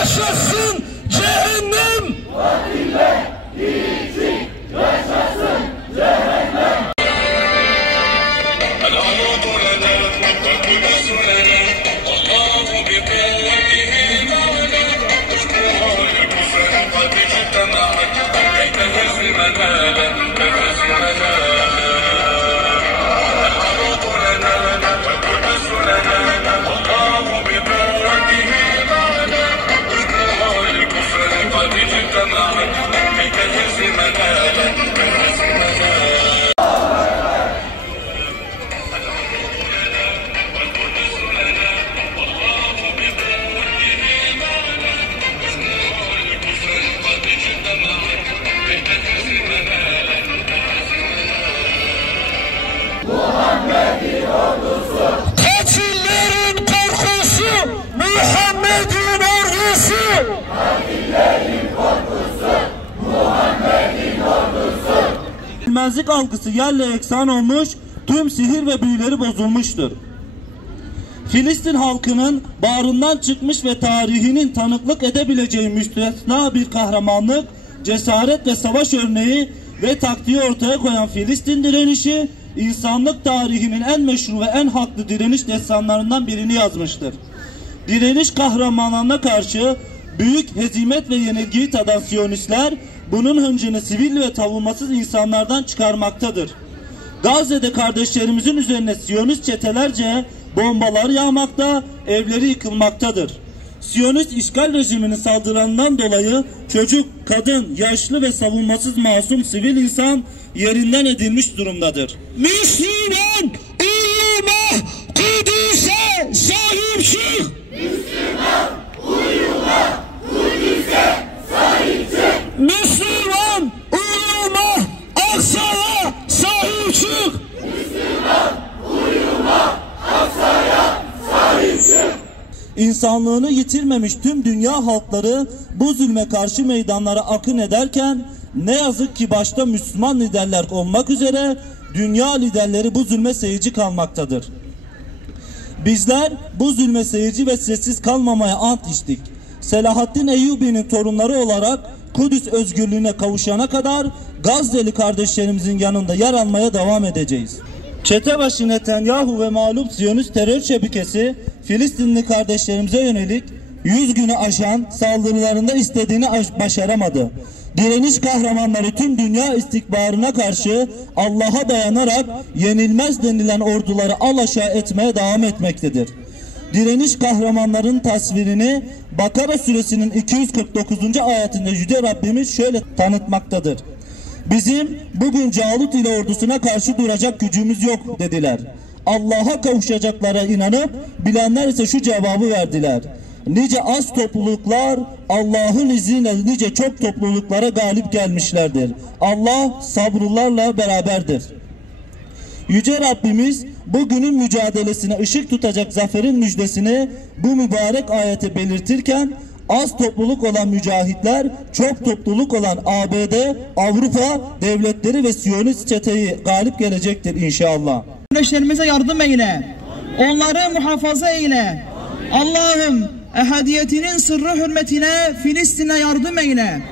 yaşasın cehennem. Katiller için yaşasın cehennem. Muhammed'in ordusu. Katillerin korkusu Muhammed'in ordusu. Katillerin korkusu Muhammed'in ordusu. Bilmezlik algısı yerle eksan olmuş, tüm sihir ve büyüleri bozulmuştur. Filistin halkının bağrından çıkmış ve tarihinin tanıklık edebileceği müstesna bir kahramanlık, cesaret ve savaş örneği ve taktiği ortaya koyan Filistin direnişi, insanlık tarihinin en meşhur ve en haklı direniş destanlarından birini yazmıştır. Direniş kahramanlarına karşı büyük hezimet ve yenilgiyi tadan Siyonistler, bunun hıncını sivil ve savunmasız insanlardan çıkarmaktadır. Gazze'de kardeşlerimizin üzerine Siyonist çetelerce bombalar yağmakta, evleri yıkılmaktadır. Siyonist işgal rejiminin saldırılarından dolayı çocuk, kadın, yaşlı ve savunmasız masum sivil insan yerinden edilmiş durumdadır. Müslüman uyuma, Kudüs'e sahip çık! Müslüman uyuma, Kudüs'e sahip çık! Müslüman uyuma, Aksa'ya sahip çık! Müslüman uyuma, Aksa'ya sahip çık! İnsanlığını yitirmemiş tüm dünya halkları bu zulme karşı meydanlara akın ederken ne yazık ki başta Müslüman liderler olmak üzere dünya liderleri bu zulme seyirci kalmaktadır. Bizler bu zulme seyirci ve sessiz kalmamaya ant içtik. Selahaddin Eyyubi'nin torunları olarak Kudüs özgürlüğüne kavuşana kadar Gazze'li kardeşlerimizin yanında yer almaya devam edeceğiz. Çetebaşı Netanyahu ve mağlup Siyonist terör şebekesi Filistinli kardeşlerimize yönelik 100 günü aşan saldırılarında istediğini başaramadı. Direniş kahramanları tüm dünya istikbarına karşı Allah'a dayanarak yenilmez denilen orduları alaşağı etmeye devam etmektedir. Direniş kahramanların tasvirini Bakara suresinin 249. ayetinde Yüce Rabbimiz şöyle tanıtmaktadır. Bizim bugün Calut ile ordusuna karşı duracak gücümüz yok dediler. Allah'a kavuşacaklara inanıp bilenler ise şu cevabı verdiler. Nice az topluluklar Allah'ın izniyle nice çok topluluklara galip gelmişlerdir. Allah sabrlılarla beraberdir. Yüce Rabbimiz bugünün mücadelesine ışık tutacak zaferin müjdesini bu mübarek ayete belirtirken az topluluk olan mücahitler çok topluluk olan ABD, Avrupa devletleri ve Siyonist çeteyi galip gelecektir inşallah. Kardeşlerimize yardım eyle. Onları muhafaza eyle. Allah'ım ehadiyetinin sırrı hürmetine Filistin'e yardım eyle.